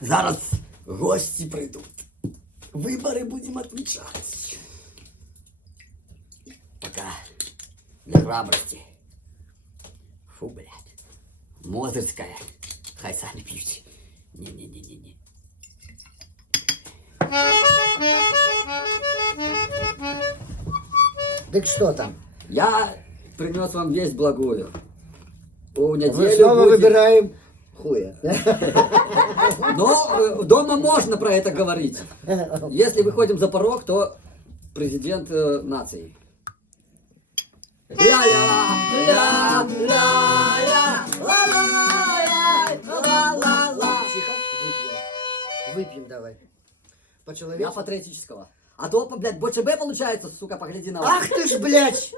Зараз гості прийдуть. Вибори будемо відмічати. Пока для храбрості. Фу, блядь. Мозырская. Хай самі п'ють. Не-не-не-не-не. Так что там? Я принес вам весть благую. У Мы неделю снова будет... выбираем хуя. Но дома можно про это говорить. Если выходим за порог, то президент нации. Ля-ля, ля-ля-ля, ла-ла-ла-ла-ла-ла. Тихо, выпьем давай. Я По-человечески. патриотического. А то, блядь, БЧБ получается, сука, погляди на вас. Ах ты ж, блядь!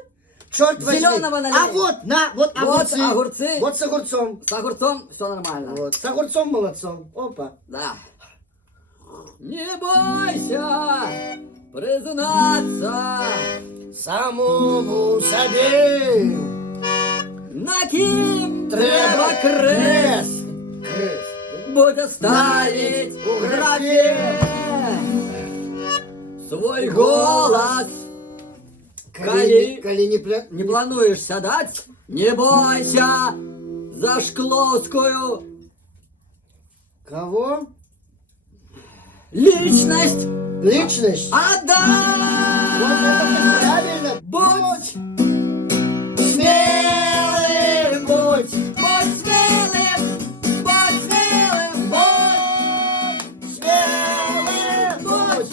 Черт возьми! Зелёного налей. А вот, на, вот огурцы. Вот огурцы. Вот с огурцом. С огурцом все нормально. Вот, с огурцом молодцом. Опа. Да. Не бойся признаться, Самому собі на ким треба треба крест, Крест. буде ставить у графе свой голос. Коли не Не плануешь сядать, не бойся за Шкловскую Кого? личность. Личность. Вот Отдай! это правильно. Будь Смелым будь. Будь смелым, будь смелым, будь Смелым будь.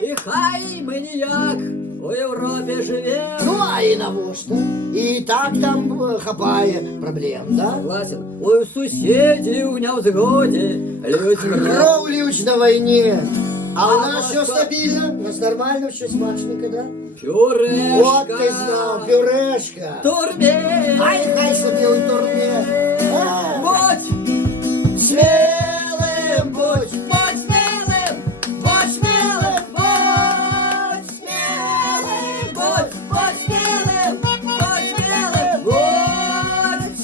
І хай ми ніяк у Європі живем. Ну, а и на что? И так там хапає проблем, да? Согласен, у сусідів у невзгоді людьми. Кровлюч на войне. А у нас все что? стабильно, у нас нормально, все смачненько, да? Пюрешка. Вот ты знал, пюрешка. Турбе. Ай, хай собі у турне. Будь Смелым будь. Будь смелым, будь смелым, будь смелым, будь смелым, будь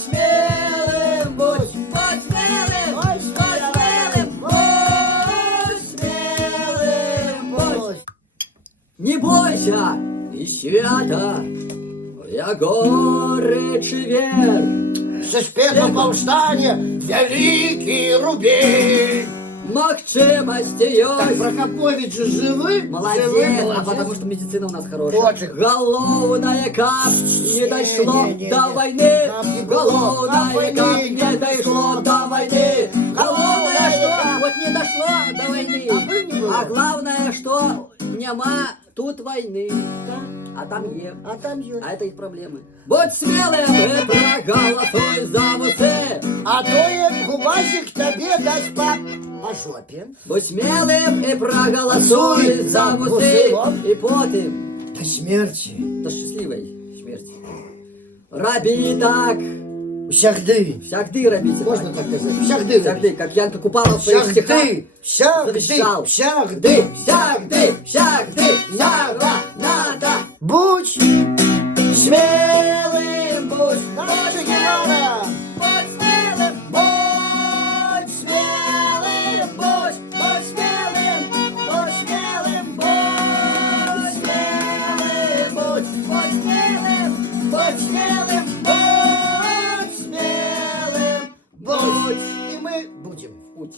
смелым, будь смелым, будь смелым, будь смелым, будь. Не бойся, и свято, я горыч и вер. Со спеком повстання великий рубеж. Магчимости Так, ёсть. Прокопович же живы? Молодец, Живы, а потому что медицина у нас хорошая. Очень. Головная кап не дошло Не-не-не. до войны. Кап не было. Головная Кап кап войны, не кап дошло до войны. Главное, что вот не дошло до войны. Капы не было. А главное, что нема тут войны. А там є. А там ё. А это их проблемы. Будь смелым и проголосуй за вусы. А то я губасик тебе даст по жопе. Будь смелым и проголосуй за вусы. И потом До смерти. до счастливой смерти. Раби так, Всягды. всягды робите Можно так. так сказать? Всягды. Всягды, как Янка Купала в своих стихах. Всягды. завещал. Всягды. Всягды, всягды, всяга, надо. Будь смелым, Будь смелым. Будь смелым, будь смелым, будь смелым, будь смелым, будь смелым, будь смелым, будь смелым, будь смелым, Будь. И мы будем. в путь.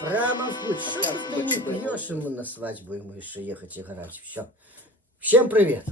Прямо в путь. Что ты не пьешь, и мы на свадьбу ему еще ехать играть. Все. Всем привет.